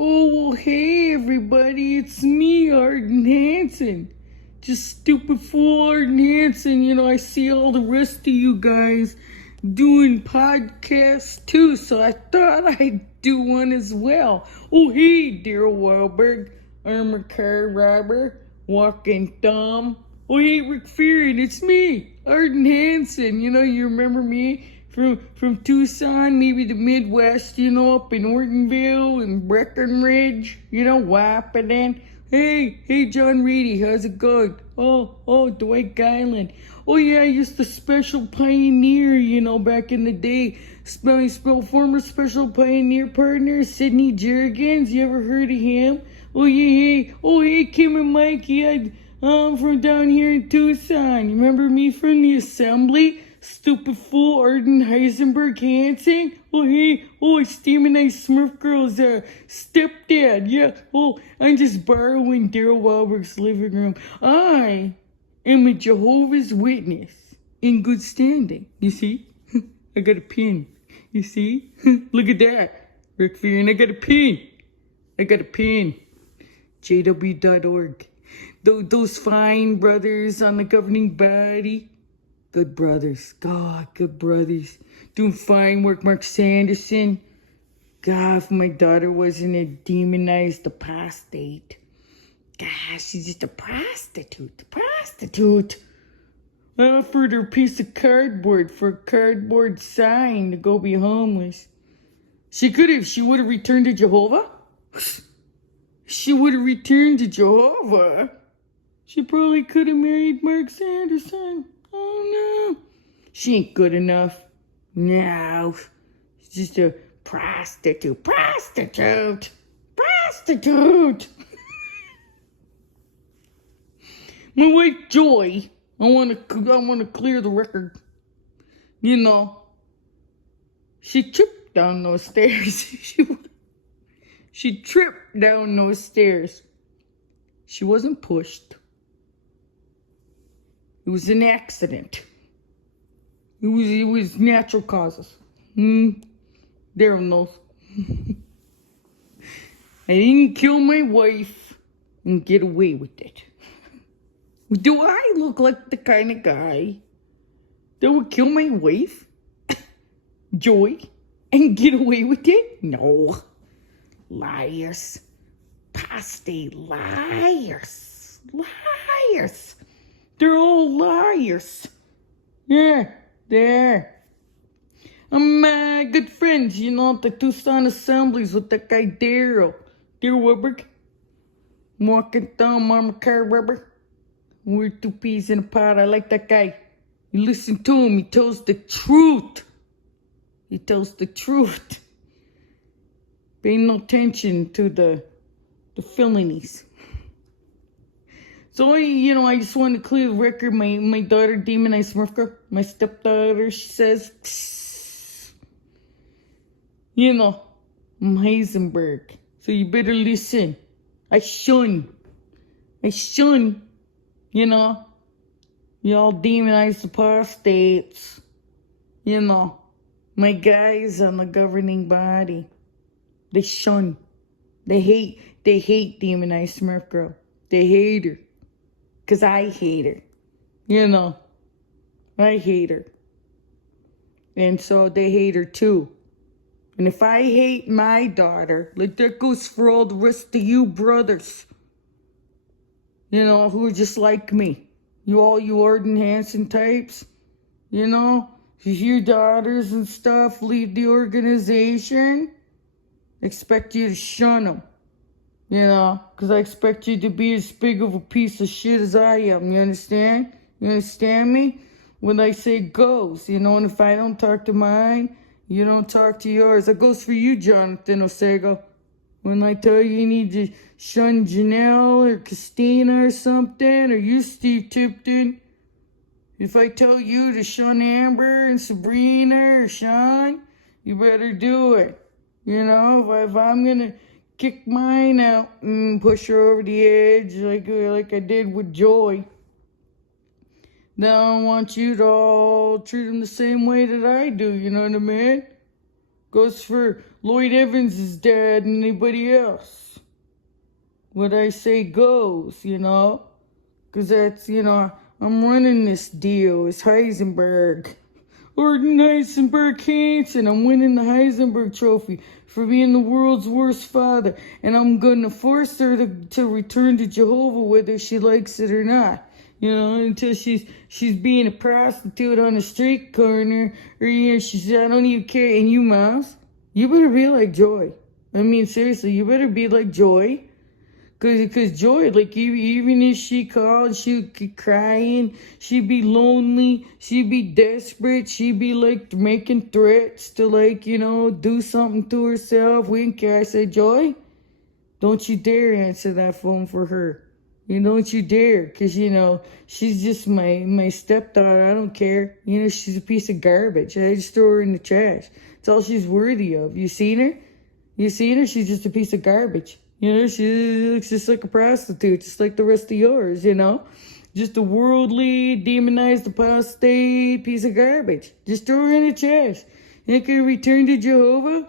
Oh, well, hey, everybody, it's me, Arden Hanson. Just stupid fool Arden Hanson. I see all the rest of you guys doing podcasts too, so I thought I'd do one as well. Oh, hey, Daryl Wahlberg, armored car robber, walking thumb. Oh, hey, Rick Fearon, it's me, Arden Hanson. You remember me from Tucson, maybe the Midwest, up in Ortonville and Breckenridge, Wapadan. Hey, John Reedy, how's it going? Oh, Dwight Guyland. Oh, yeah, I used to special pioneer, back in the day. Former special pioneer partner, Sidney Jergens. You ever heard of him? Oh, yeah, hey. Oh, hey, Kim and Mikey. I'm from down here in Tucson. You remember me from the assembly? Stupid fool Arden Heisenberg Hanson. Oh, hey. Oh, it's Steaming Ice Smurf Girl's stepdad. Yeah. Oh, I'm just borrowing Daryl Wahlberg's living room. I am a Jehovah's Witness in good standing. You see? I got a pin. You see? Look at that. Rick Fearon, I got a pin. JW.org. Those fine brothers on the governing body. Good brothers. God, good brothers. Doing fine work. Mark Sanderson. God, if my daughter wasn't a demonized apostate. God, she's just a prostitute. I offered her a piece of cardboard for a cardboard sign to go be homeless. She would have returned to Jehovah. She would have returned to Jehovah. She probably could have married Mark Sanderson. Oh, no. She ain't good enough. No. She's just a prostitute. My wife, Joy, I want to clear the record. She tripped down those stairs. She tripped down those stairs. She wasn't pushed. It was an accident. It was natural causes. Daryl knows. I didn't kill my wife and get away with it. Do I look like the kind of guy that would kill my wife, Joy, and get away with it? No. Liars. Apostate liars. They're all liars. Yeah, they're. I'm good friends, at the Tucson assemblies with that guy Daryl Wahlberg. Walking thumb, armored car rubber. We're two peas in a pod. I like that guy. You listen to him, he tells the truth. Pay no attention to the felonies. So, I just wanted to clear the record. My daughter, Demonized Smurf Girl, my stepdaughter, she says, I'm Heisenberg. So you better listen. I shun. Y'all demonized apostates. My guys on the governing body. They shun. They hate Demonized Smurf Girl. They hate her. Because I hate her. I hate her. And so they hate her too. And if I hate my daughter, like that goes for all the rest of you brothers, who are just like me. You Arden Hanson types, if your daughters and stuff leave the organization, expect you to shun them. Because I expect you to be as big of a piece of shit as I am. You understand? You understand me? When I say goes, and if I don't talk to mine, you don't talk to yours. That goes for you, Jonathan Osego. When I tell you need to shun Janelle or Christina or something, or you, Steve Tipton. If I tell you to shun Amber and Sabrina or Sean, you better do it. If I'm going to kick mine out and push her over the edge like I did with Joy, then I want you to all treat them the same way that I do, you know what I mean? Goes for Lloyd Evans' dad and anybody else. What I say goes, you know? Because that's, I'm running this deal. It's Heisenberg. Arden Heisenberg Hanson. I'm winning the Heisenberg Trophy for being the world's worst father. And I'm going to force her to return to Jehovah whether she likes it or not. Until she's being a prostitute on a street corner. Or, she said, I don't even care. And you, moms, you better be like Joy. I mean, seriously, you better be like Joy. Cause Joy, like even if she called, she'd be crying, she'd be lonely, she'd be desperate, she'd be like making threats to do something to herself. We didn't care. I said, Joy, don't you dare answer that phone for her. Don't you dare, cause she's just my stepdaughter. I don't care. She's a piece of garbage. I just throw her in the trash. It's all she's worthy of. You seen her? She's just a piece of garbage. She looks just like a prostitute, just like the rest of yours, Just a worldly, demonized apostate piece of garbage. Just throw her in the trash. You can return to Jehovah?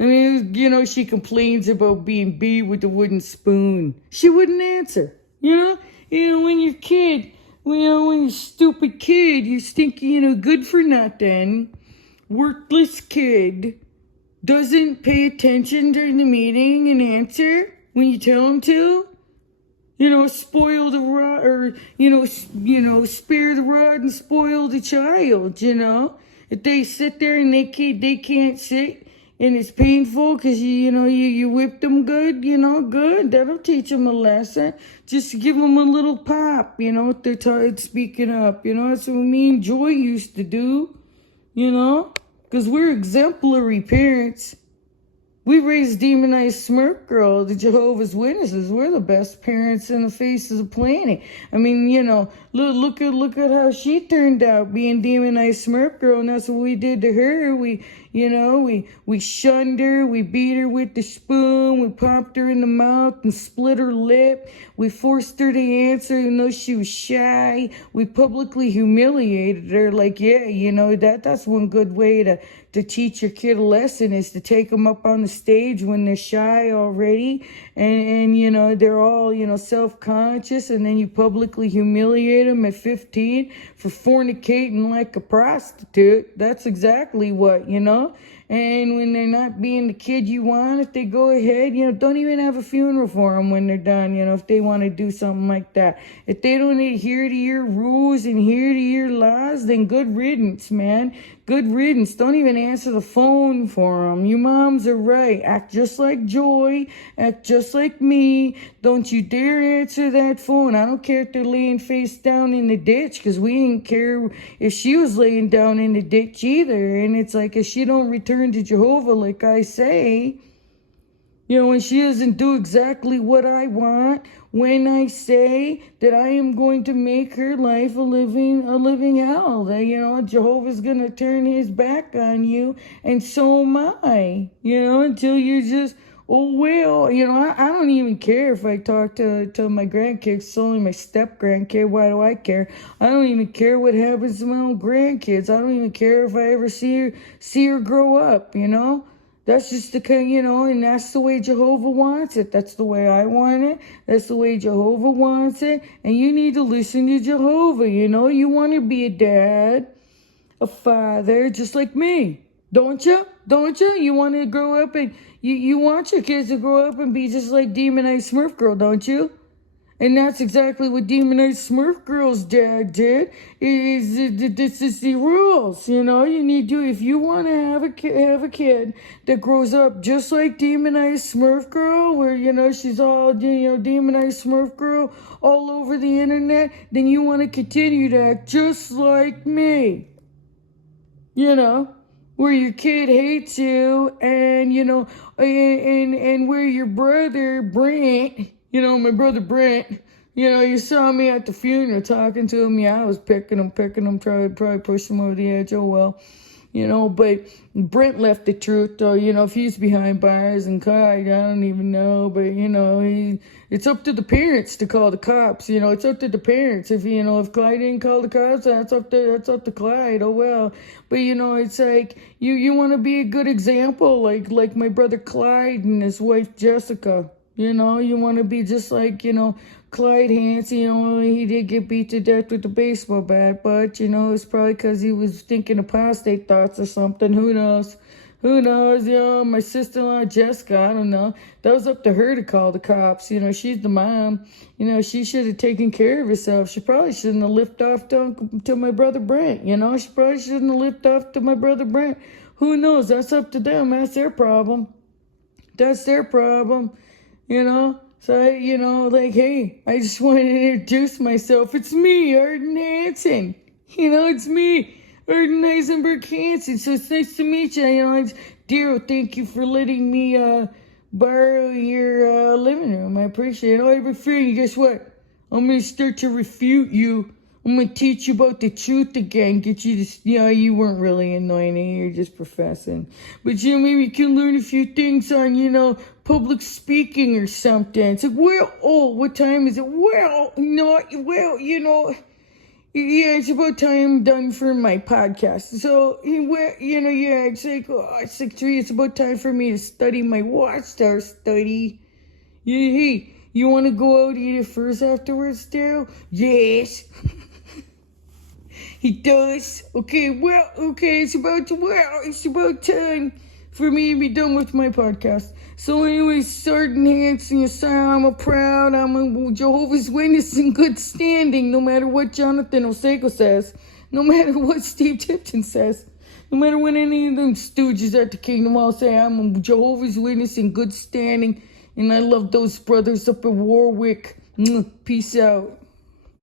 I mean, she complains about being beat with a wooden spoon. She wouldn't answer, when you're a kid, when you're a stupid kid, you stinky, good for nothing, worthless kid. Doesn't pay attention during the meeting and answer when you tell him to. Spoil the rod, or, spare the rod and spoil the child, If they sit there and they can't sit and it's painful because, you whipped them good, good. That'll teach them a lesson. Just give them a little pop, if they're tired speaking up. That's what me and Joy used to do, Because we're exemplary parents. We raised demonized Smurf Girl, the Jehovah's Witnesses. We're the best parents in the face of the planet. I mean, look at how she turned out being demonized Smurf Girl, and that's what we did to her. We shunned her, we beat her with the spoon, we popped her in the mouth and split her lip. We forced her to answer even though she was shy. We publicly humiliated her. That's one good way to teach your kid a lesson is to take them up on the stage when they're shy already and they're all, self-conscious, and then you publicly humiliate them at 15 for fornicating like a prostitute. That's exactly what, And when they're not being the kid you want, if they go ahead, don't even have a funeral for them when they're done, if they want to do something like that. If they don't adhere to your rules and adhere to your laws, then good riddance, man. Good riddance. Don't even answer the phone for them. You moms are right. Act just like Joy. Act just like me. Don't you dare answer that phone. I don't care if they're laying face down in the ditch, because we didn't care if she was laying down in the ditch either. And it's like, if she don't return to Jehovah like I say, when she doesn't do exactly what I want, when I say that I am going to make her life a living hell, that, Jehovah's going to turn his back on you, and so am I, until you just, oh, well, I don't even care if I talk to my grandkids. It's only my step-grandkid. Why do I care? I don't even care what happens to my own grandkids. I don't even care if I ever see her grow up, That's just the kind, and that's the way Jehovah wants it. That's the way I want it. That's the way Jehovah wants it. And you need to listen to Jehovah, You want to be a dad, a father, just like me. Don't you? Don't you? You want to grow up and you want your kids to grow up and be just like demonized Smurf Girl, don't you? And that's exactly what demonized Smurf Girl's dad did. This is the rules, You need to, if you want to have a kid that grows up just like demonized Smurf Girl, where she's all demonized Smurf Girl all over the internet, then you want to continue to act just like me, Where your kid hates you, and and where your brother Brent. My brother Brent, you saw me at the funeral talking to him. Yeah, I was picking him, probably pushing him over the edge. Oh, well. But Brent left the truth, though. If he's behind bars and Clyde, I don't even know. But, it's up to the parents to call the cops. It's up to the parents. If Clyde didn't call the cops, that's up to Clyde. Oh, well. But, it's like, you want to be a good example, like my brother Clyde and his wife Jessica. You want to be just like, Clyde Hanson. He did get beat to death with a baseball bat, but, it's probably because he was thinking of prostate thoughts or something. Who knows? My sister-in-law, Jessica, I don't know. That was up to her to call the cops. She's the mom. She should have taken care of herself. She probably shouldn't have lifted off to my brother Brent. She probably shouldn't have lifted off to my brother Brent. Who knows? That's up to them. That's their problem. So, hey, I just wanted to introduce myself. It's me, Arden Hanson. It's me, Arden Eisenberg Hanson. So it's nice to meet you. Daryl, thank you for letting me borrow your living room. I appreciate it. I have a feeling, guess what? I'm going to start to refute you. I'm going to teach you about the truth again. Get you to, you weren't really anointing. You're just professing. But, maybe you can learn a few things on, public speaking or something. It's like, what time is it? Yeah, it's about time I'm done for my podcast. So, it's like, it's like 3. It's about time for me to study my Watchtower study. Yeah, hey, you want to go out and eat it first afterwards, Daryl? Yes. He does. Okay, it's about time for me to be done with my podcast. So anyway, Arden Hanson, I'm a Jehovah's Witness in good standing, no matter what Jonathan Osako says, no matter what Steve Tipton says, no matter what any of them stooges at the Kingdom Hall say. I'm a Jehovah's Witness in good standing, and I love those brothers up at Warwick. Peace out.